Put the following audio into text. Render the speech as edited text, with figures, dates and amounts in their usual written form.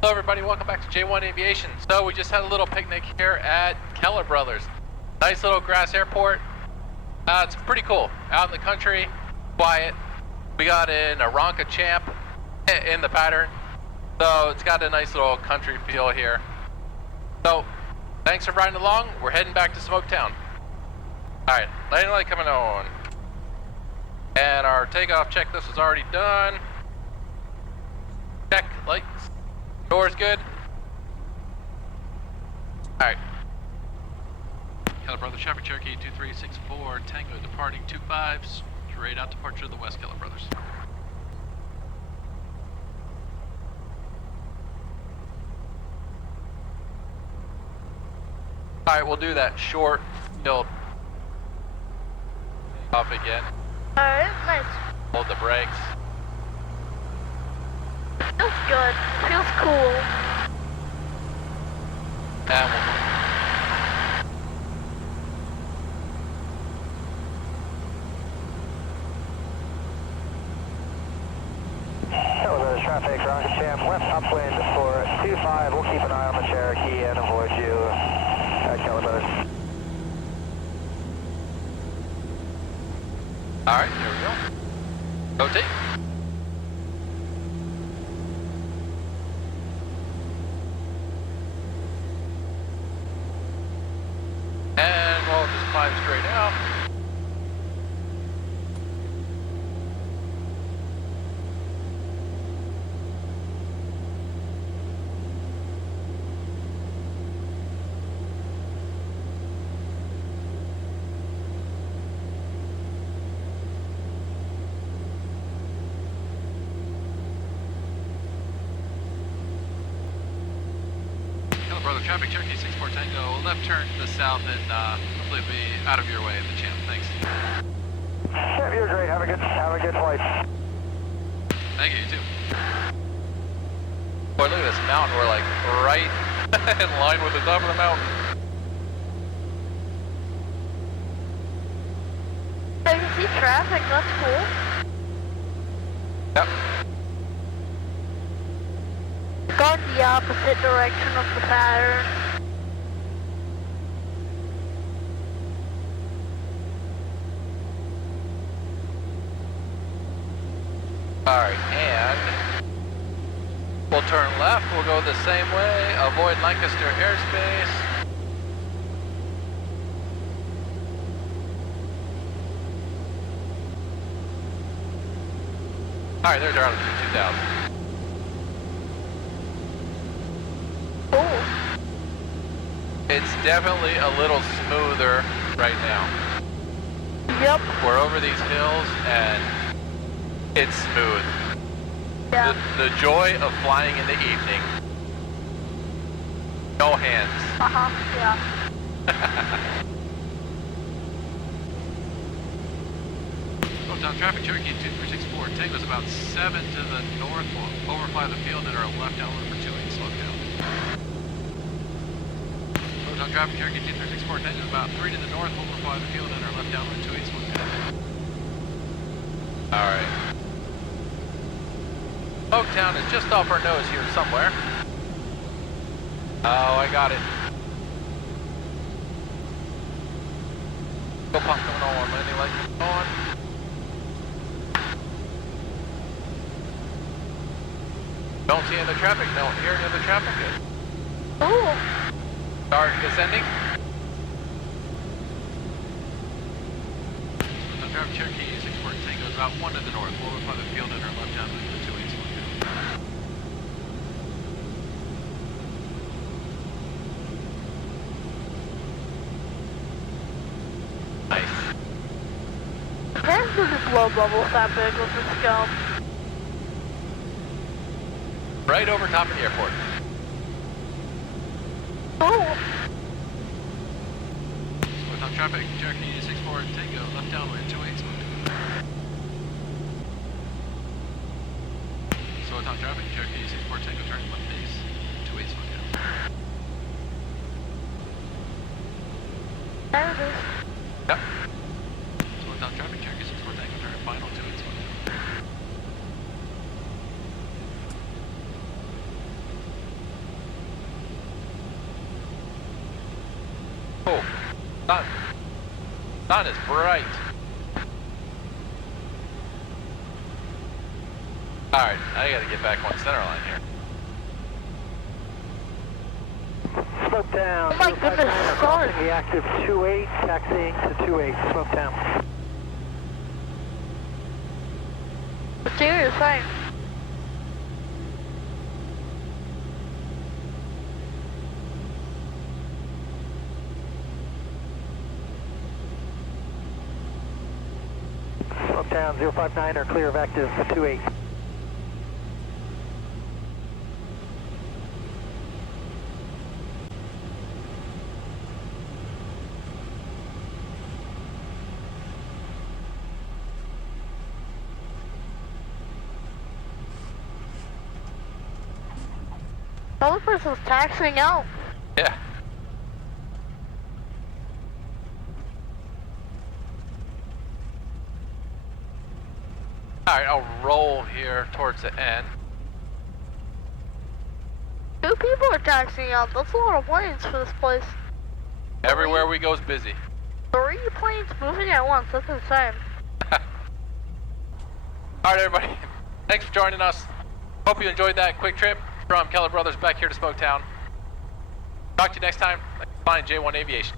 Hello everybody, welcome back to J1 Aviation. So we just had a little picnic here at Keller Brothers. Nice little grass airport. It's pretty cool. Out in the country, quiet. We got an Aeronca champ in the pattern. So it's got a nice little country feel here. So, thanks for riding along. We're heading back to Smoketown. Alright, landing light coming on. And our takeoff checklist is already done. Check, lights. Doors good. Alright. Keller Brothers Piper Cherokee 2364 Tango departing 25, straight out departure of the West Keller Brothers. Alright, we'll do that short field off again. Alright, nice. Hold the brakes. Feels good. Feels cool. And Keller Brothers traffic, Aeronca champ, left upwind for 25. We'll keep an eye on the Cherokee and avoid you at Keller Brothers. alright, here we go. Rotate. And we'll just climb straight out. Keller Brother traffic, Cherokee 64 Tango, left turn to the south and hopefully be out of your way in the champ. Thanks. Yeah, you're great. Have a good flight. Thank you, you too. Boy, look at this mountain. We're like right in line with the top of the mountain. So you can see traffic, that's cool. Yep. Going the opposite direction of the pattern. Alright, and we'll turn left. We'll go the same way. Avoid Lancaster airspace. Alright, there's our altitude 2000. Cool. It's definitely a little smoother right now. Yep. We're over these hills and it's smooth. Yeah. The joy of flying in the evening. No hands. Uh-huh, yeah. Smoketown traffic, Cherokee 2364. Tango's about 7 to the north. We'll overfly the field and our left downwind for 28 Smoketown. Smoketown traffic, Cherokee 2364. Tango's about 3 to the north. We'll overfly the field and our left downwind 28 Smoketown. Alright. Smoketown is just off our nose here somewhere. Oh, I got it. Go pump coming on, landing light on. Don't see any traffic, don't hear any other traffic yet. Ooh. Start descending. The traffic Cherokee 64 Tango is about 1 to the north. We'll overfly the field and our left down to 28 Smoketown. Nice. Can't really blow bubbles that big with this scum. Right over top of the airport. Cool. Smoketown traffic, Cherokee 64 Tango, left downwind 28 Smoketown. Smoketown traffic, Cherokee 64 Tango, turn left base, 28 Smoketown. There it is. Yep. Smoketown traffic, Cherokee 64 Tango, turn final 28 Smoketown. Oh, sun is bright. Alright, I gotta get back on center line here. Smoketown. Oh my goodness, sorry. Reactive 28, taxiing to 28, Smoketown. Serious thing. Smoketown 059 are clear of active 28. The other person's taxiing out. Yeah. Alright, I'll roll here towards the end. 2 people are taxiing out. That's a lot of planes for this place. Everywhere we go is busy. 3 planes moving at once. That's insane. Alright, everybody. Thanks for joining us. Hope you enjoyed that quick trip from Keller Brothers back here to Smoketown. Talk to you next time. Flying J1 Aviation.